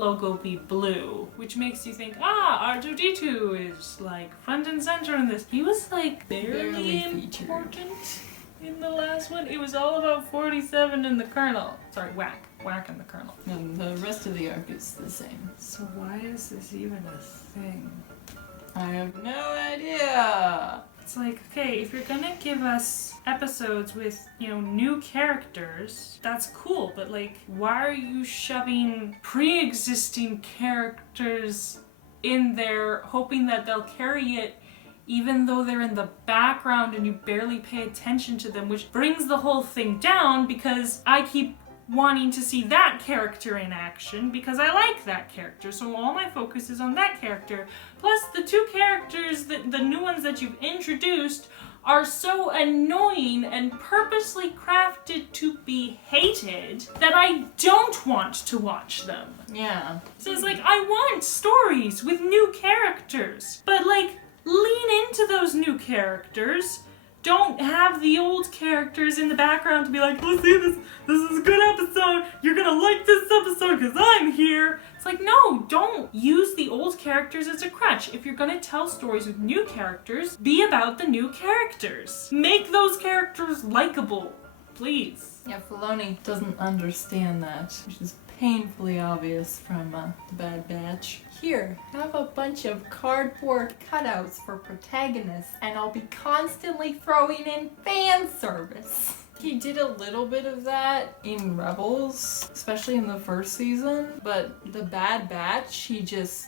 logo be blue, which makes you think, R2-D2 is like front and center in this. He was like barely important in the last one. It was all about 47 and the Colonel. Sorry, Whack and the Colonel. And the rest of the arc is the same. So why is this even a thing? I have no idea. It's like, okay, if you're gonna give us episodes with, new characters, that's cool, but like, why are you shoving pre-existing characters in there, hoping that they'll carry it, even though they're in the background and you barely pay attention to them, which brings the whole thing down, because I keep wanting to see that character in action because I like that character, so all my focus is on that character. Plus the two characters, the new ones that you've introduced, are so annoying and purposely crafted to be hated that I don't want to watch them. Yeah. So it's like, I want stories with new characters, but like, lean into those new characters. Don't have the old characters in the background to be like, let's see this is a good episode, you're gonna like this episode because I'm here. It's like, no, don't use the old characters as a crutch. If you're gonna tell stories with new characters, be about the new characters. Make those characters likable, please. Yeah, Filoni doesn't understand that, which is painfully obvious from The Bad Batch. Here, have a bunch of cardboard cutouts for protagonists, and I'll be constantly throwing in fan service. He did a little bit of that in Rebels, especially in the first season, but The Bad Batch, he just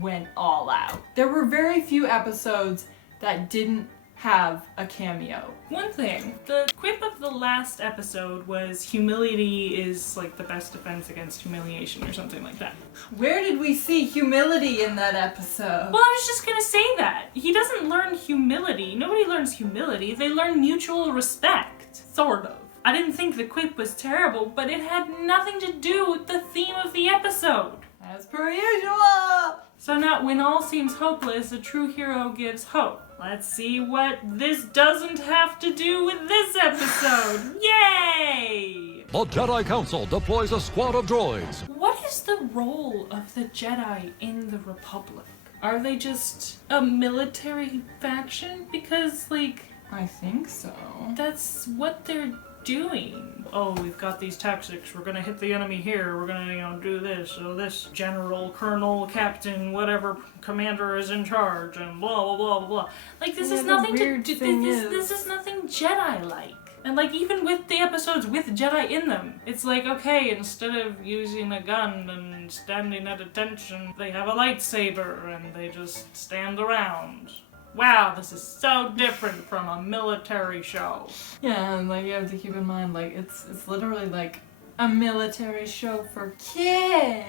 went all out. There were very few episodes that didn't have a cameo. One thing, the quip of the last episode was humility is like the best defense against humiliation or something like that. Where did we see humility in that episode? Well, I was just gonna say that. He doesn't learn humility. Nobody learns humility. They learn mutual respect. Sort of. I didn't think the quip was terrible, but it had nothing to do with the theme of the episode. As per usual! So now, when all seems hopeless, a true hero gives hope. Let's see what this doesn't have to do with this episode. Yay! The Jedi Council deploys a squad of droids. What is the role of the Jedi in the Republic? Are they just a military faction? Because, like... I think so. That's what they're doing. Oh, we've got these tactics, we're gonna hit the enemy here, we're gonna, do this, so this general, colonel, captain, whatever commander is in charge, and blah, blah, blah, blah. Like, this is nothing this is nothing Jedi-like. And like, even with the episodes with Jedi in them, it's like, okay, instead of using a gun and standing at attention, they have a lightsaber and they just stand around. Wow, this is so different from a military show. Yeah, and like, you have to keep in mind, like, it's literally like a military show for kids.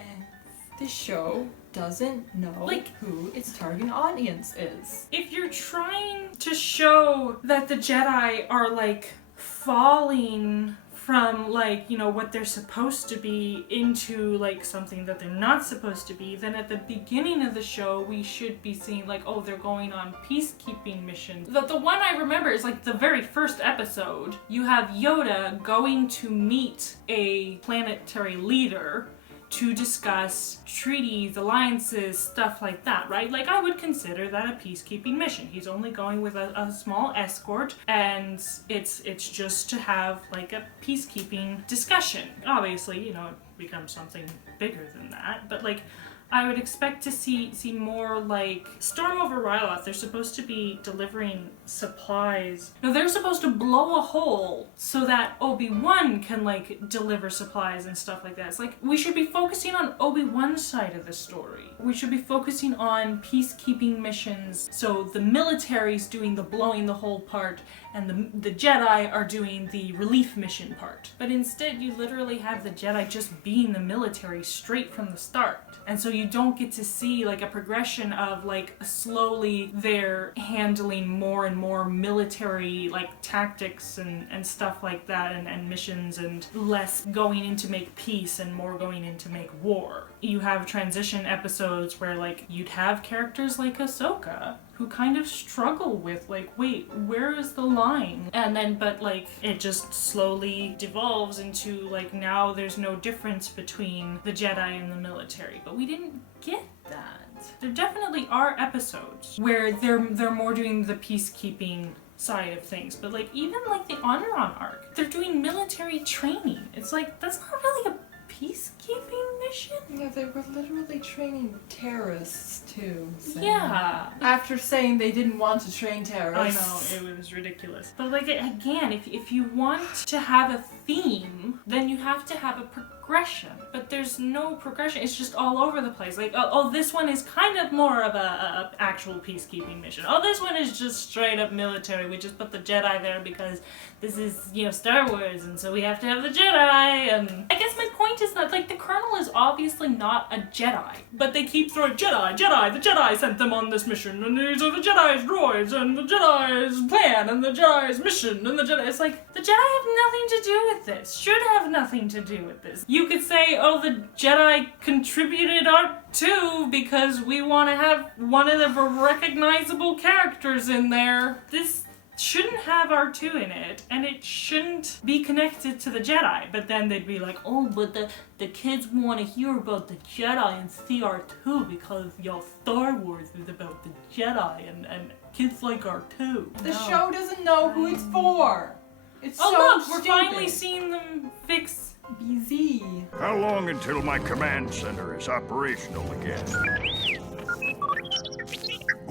This show doesn't know who its target audience is. If you're trying to show that the Jedi are like falling from like, what they're supposed to be into like something that they're not supposed to be, then at the beginning of the show we should be seeing like, oh, they're going on peacekeeping missions. The one I remember is like the very first episode. You have Yoda going to meet a planetary leader to discuss treaties, alliances, stuff like that, right? Like, I would consider that a peacekeeping mission. He's only going with a small escort, and it's just to have, like, a peacekeeping discussion. Obviously, it becomes something bigger than that, but, like, I would expect to see more like Storm over Ryloth. They're supposed to be delivering supplies. No, they're supposed to blow a hole so that Obi-Wan can like deliver supplies and stuff like that. It's like, we should be focusing on Obi-Wan's side of the story. We should be focusing on peacekeeping missions. So the military's doing the blowing the hole part and the Jedi are doing the relief mission part. But instead you literally have the Jedi just being the military straight from the start. And so you don't get to see like a progression of like slowly they're handling more and more military like tactics and stuff like that and missions, and less going in to make peace and more going in to make war. You have transition episodes where like you'd have characters like Ahsoka who kind of struggle with like, wait, where is the line? And then, but like, it just slowly devolves into like, now there's no difference between the Jedi and the military. But we didn't get that. There definitely are episodes where they're more doing the peacekeeping side of things, but like even like the Honoron arc, they're doing military training. It's like, that's not really a peacekeeping mission. Yeah, they were literally training terrorists too. So. Yeah. After saying they didn't want to train terrorists. I know, it was ridiculous. But like, again, if you want to have a theme, then you have to have a progression. But there's no progression. It's just all over the place. Like, oh, this one is kind of more of a actual peacekeeping mission. Oh, this one is just straight up military. We just put the Jedi there because this is, you know, Star Wars, and so we have to have the Jedi. And I guess my point is that like the Colonel is obviously not a Jedi, but they keep throwing Jedi. The Jedi sent them on this mission, and these are the Jedi's droids, and the Jedi's plan, and the Jedi's mission, and the Jedi. It's like, the Jedi have nothing to do with this. Should have nothing to do with this. You could say, oh, the Jedi contributed R2 because we want to have one of the recognizable characters in there. This shouldn't have R2 in it, and it shouldn't be connected to the Jedi. But then they'd be like, oh, but the kids want to hear about the Jedi and see R2 because y'all Star Wars is about the Jedi, and kids like R2. The show doesn't know who it's for. It's oh, so look, we're stupid. finally seeing them fix BZ. How long until my command center is operational again?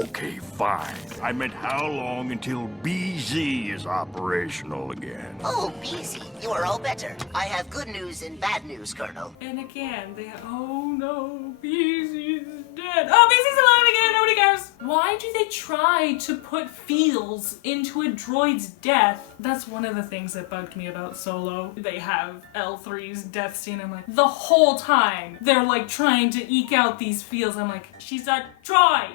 Okay, fine. I meant how long until BZ is operational again? Oh, BZ, you are all better. I have good news and bad news, Colonel. And again, oh no, BZ's dead. Oh, BZ's alive again, nobody cares. Why do they try to put feels into a droid's death? That's one of the things that bugged me about Solo. They have L3's death scene. I'm like, the whole time, they're like trying to eke out these feels. I'm like, she's a droid.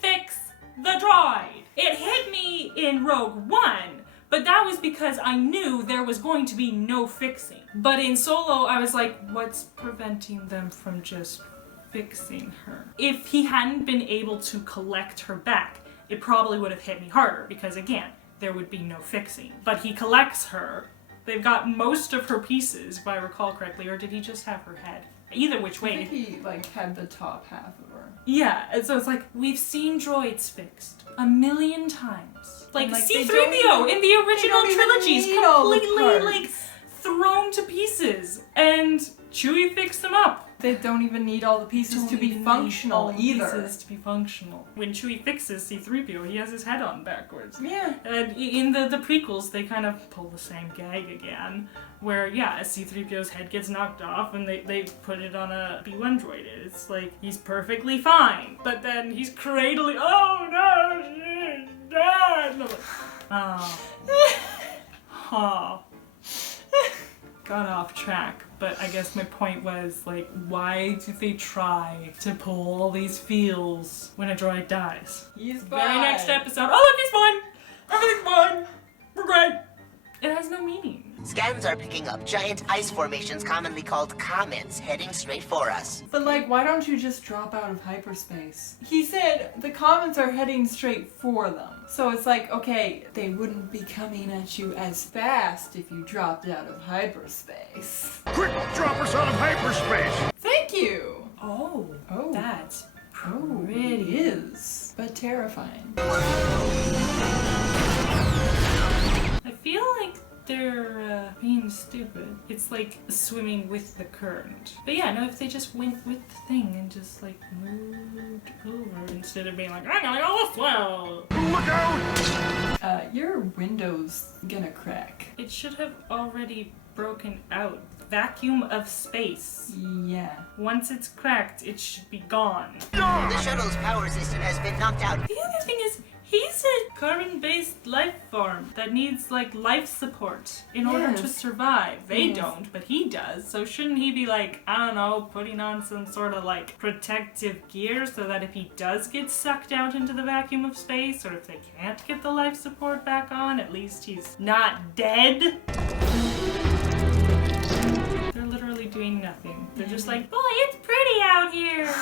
Fix the droid. It hit me in Rogue One, but that was because I knew there was going to be no fixing. But in Solo, I was like, what's preventing them from just fixing her? If he hadn't been able to collect her back, it probably would have hit me harder because again, there would be no fixing. But he collects her. They've got most of her pieces, if I recall correctly, or did he just have her head? Either which way. I think he like had the top half of her. Yeah, and so it's like, we've seen droids fixed 1,000,000 times. Like C-3PO in the original trilogies, completely like thrown to pieces, and Chewie fixed them up. They don't even need all the pieces to be functional either. Pieces to be functional. When Chewie fixes C-3PO, he has his head on backwards. Yeah. And in the prequels, they kind of pull the same gag again, where yeah, C-3PO's head gets knocked off, and they put it on a B1 droid. It's like he's perfectly fine, but then he's cradling. Oh no, she's dead. And I'm like, oh. Got off track, but I guess my point was, like, why do they try to pull all these feels when a droid dies? He's Very fine. next episode, oh look, he's fine! Everything's fine! We're great! It has no meaning. Scans are picking up giant ice formations commonly called comets heading straight for us. But like, why don't you just drop out of hyperspace? He said the comets are heading straight for them. So it's like, okay, they wouldn't be coming at you as fast if you dropped out of hyperspace. Quick, drop us out of hyperspace! Thank you! Oh, that's It is, but terrifying. I feel like they're being stupid. It's like swimming with the current. But yeah, no, if they just went with the thing and just like moved over instead of being like, I'm gonna go this way. Look out! Your window's gonna crack. It should have already broken out. Vacuum of space. Yeah. Once it's cracked, it should be gone. The shuttle's power system has been knocked out. The other thing is, he's a carbon-based life form that needs, like, life support in order to survive. They don't, but he does. So shouldn't he be, like, I don't know, putting on some sort of, like, protective gear so that if he does get sucked out into the vacuum of space, or if they can't get the life support back on, at least he's not dead? They're literally doing nothing. They're just like, boy, it's pretty out here.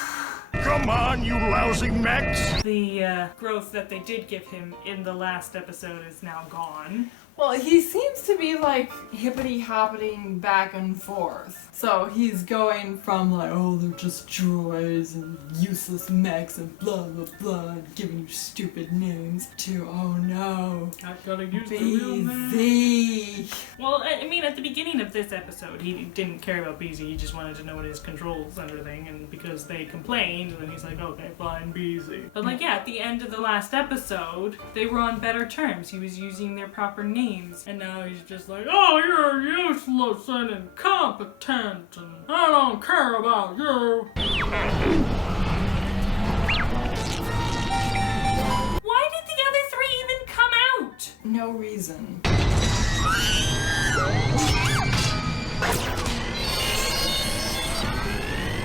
Come on, you lousy mechs! The growth that they did give him in the last episode is now gone. Well, he seems to be like hippity-happening back and forth. So he's going from like, oh, they're just droids and useless mechs and blah blah blah, and giving you stupid names, to oh no, I've gotta use the real name. BZ. Well, I mean, at the beginning of this episode, he didn't care about BZ, he just wanted to know what his controls and everything, and because they complained, then he's like, okay, fine, BZ. But like, yeah, at the end of the last episode, they were on better terms. He was using their proper names. And now he's just like, oh, you're useless and incompetent, and I don't care about you. Why did the other three even come out? No reason.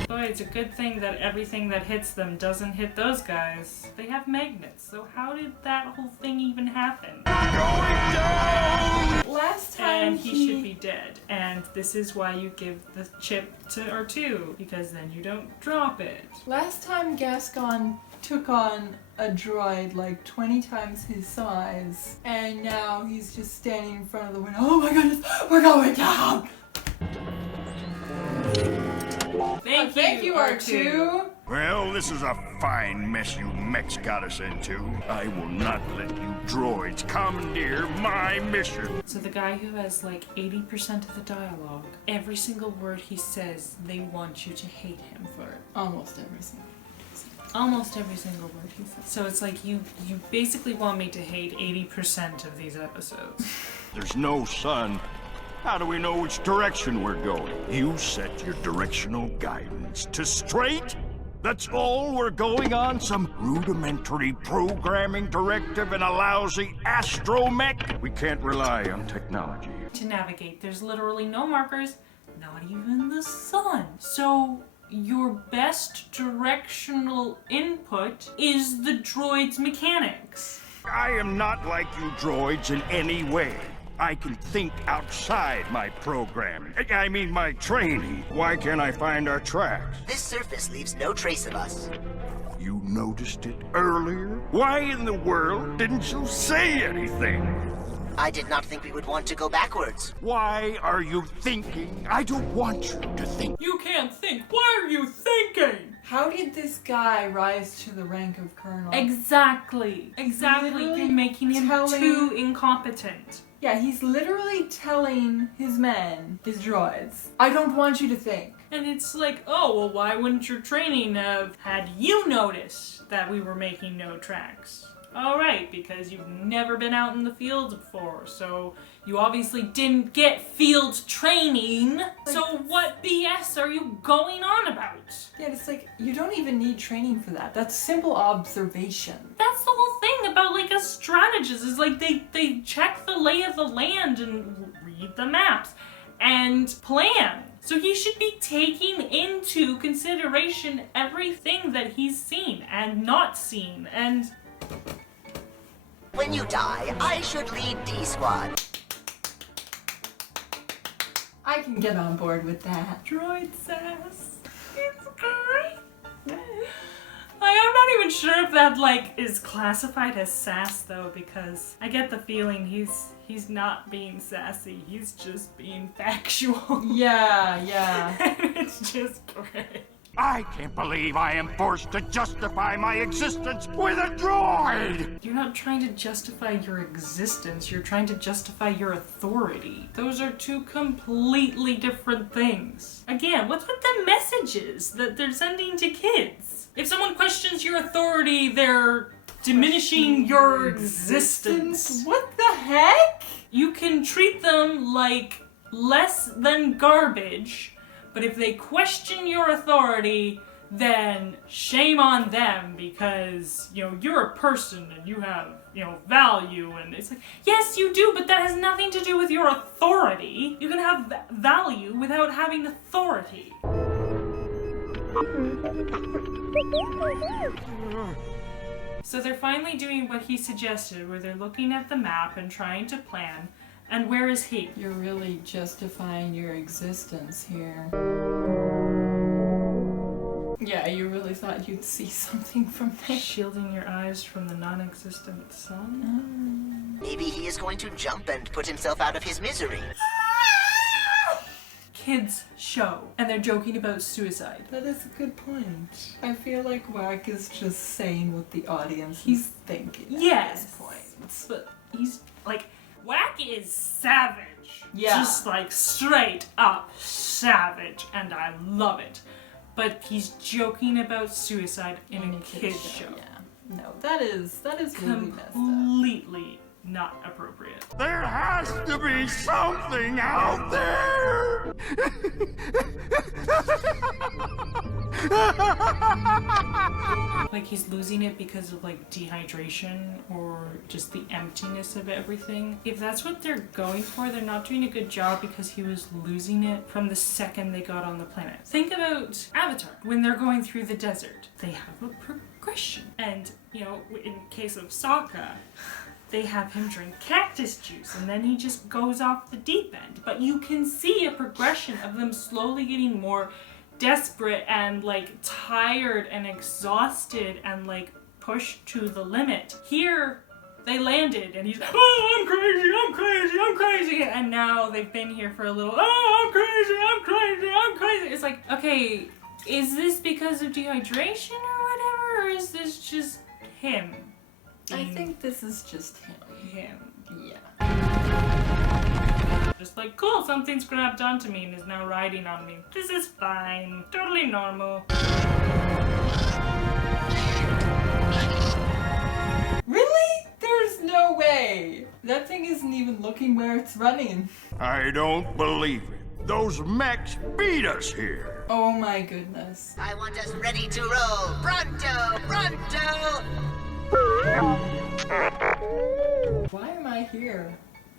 Boy, it's a good thing that everything that hits them doesn't hit those guys. They have magnets, so how did that whole thing even happen? Last time And he should be dead. And this is why you give the chip to R2, because then you don't drop it. Last time Gascon took on a droid like 20 times his size, and now he's just standing in front of the window. Oh my goodness, we're going down! Thank you, R2. Well, this is a fine mess you mechs got us into. I will not let you droids commandeer my mission. So the guy who has like 80% of the dialogue, every single word he says, they want you to hate him for it. Almost every single. Almost every single word he says. So it's like you basically want me to hate 80% of these episodes. There's no sun. How do we know which direction we're going? You set your directional guidance to straight? That's all we're going on? Some rudimentary programming directive and a lousy astromech? We can't rely on technology. To navigate, there's literally no markers, not even the sun. So your best directional input is the droid's mechanics. I am not like you droids in any way. I can think outside my programming. I mean my training. Why can't I find our tracks? This surface leaves no trace of us. You noticed it earlier? Why in the world didn't you say anything? I did not think we would want to go backwards. Why are you thinking? I don't want you to think. You can't think. Why are you thinking? How did this guy rise to the rank of colonel? Exactly. Literally You're making him telling- too incompetent. Yeah, he's literally telling his men, his droids, I don't want you to think. And it's like, oh, well, why wouldn't your training have had you notice that we were making no tracks? All right, because you've never been out in the fields before, so you obviously didn't get field training. So what BS are you going on about? Yeah, it's like, you don't even need training for that. That's simple observation. That's the whole thing about like a strategist is like they check the lay of the land and read the maps and plan. So he should be taking into consideration everything that he's seen and not seen. And When you die, I should lead D Squad. I can get on board with that. droid sass. It's great. I'm not even sure if that like is classified as sass though, because I get the feeling he's not being sassy. He's just being factual. Yeah. It's just great. I can't believe I am forced to justify my existence with a droid! You're not trying to justify your existence, you're trying to justify your authority. Those are two completely different things. Again, what's with the messages that they're sending to kids? If someone questions your authority, they're diminishing your existence. What the heck? You can treat them like less than garbage, but if they question your authority, then shame on them because, you know, you're a person and you have, you know, value. And it's like, yes, you do, but that has nothing to do with your authority. You can have value without having authority. So they're finally doing what he suggested, where they're looking at the map and trying to plan. And where is he? You're really justifying your existence here. Yeah, you really thought you'd see something from there. Shielding your eyes from the non-existent sun? Maybe he is going to jump and put himself out of his misery. Kids show, and they're joking about suicide. That is a good point. I feel like Wack is just saying what the audience He's is thinking Yes, at this point. but he's like, Wack is savage. Yeah. Just like straight up savage, and I love it. But he's joking about suicide in a kid's show. Yeah. No, that is really messed up. Completely not appropriate. There has to be something out there! Like he's losing it because of like dehydration or just the emptiness of everything. If that's what they're going for, they're not doing a good job because he was losing it from the second they got on the planet. Think about Avatar. When they're going through the desert, they have a progression. And, you know, in case of Sokka, they have him drink cactus juice and then he just goes off the deep end. But you can see a progression of them slowly getting more desperate and like tired and exhausted and like pushed to the limit. Here, they landed and he's like, oh, I'm crazy, I'm crazy, I'm crazy. And now they've been here for a little, oh, I'm crazy, I'm crazy, I'm crazy. It's like, okay, is this because of dehydration or whatever? Or is this just him? I think this is just him. Yeah. Just like, cool, something's grabbed onto me and is now riding on me. This is fine. Totally normal. Really? There's no way! That thing isn't even looking where it's running. I don't believe it. Those mechs beat us here. Oh my goodness. I want us ready to roll. Pronto! Pronto! Why am I here?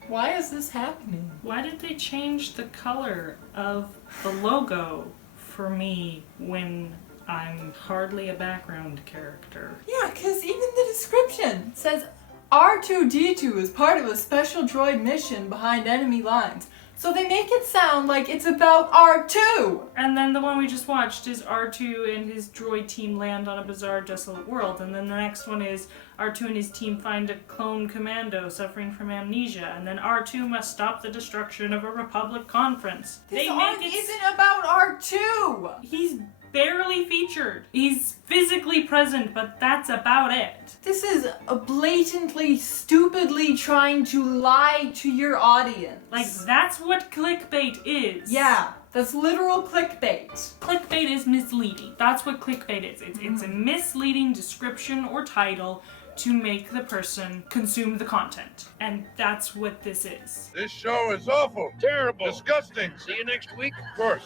Why is this happening? Why did they change the color of the logo for me when I'm hardly a background character? Yeah, because even the description says R2-D2 is part of a special droid mission behind enemy lines. So they make it sound like it's about R2! And then the one we just watched is R2 and his droid team land on a bizarre, desolate world. And then the next one is R2 and his team find a clone commando suffering from amnesia. And then R2 must stop the destruction of a Republic conference. This arc isn't about R2! He's barely featured. He's physically present, but that's about it. This is a blatantly, stupidly trying to lie to your audience. Like, that's what clickbait is. Yeah, that's literal clickbait. Clickbait is misleading. That's what clickbait is. It's a misleading description or title to make the person consume the content. And that's what this is. This show is awful, terrible, disgusting. See you next week. Of course.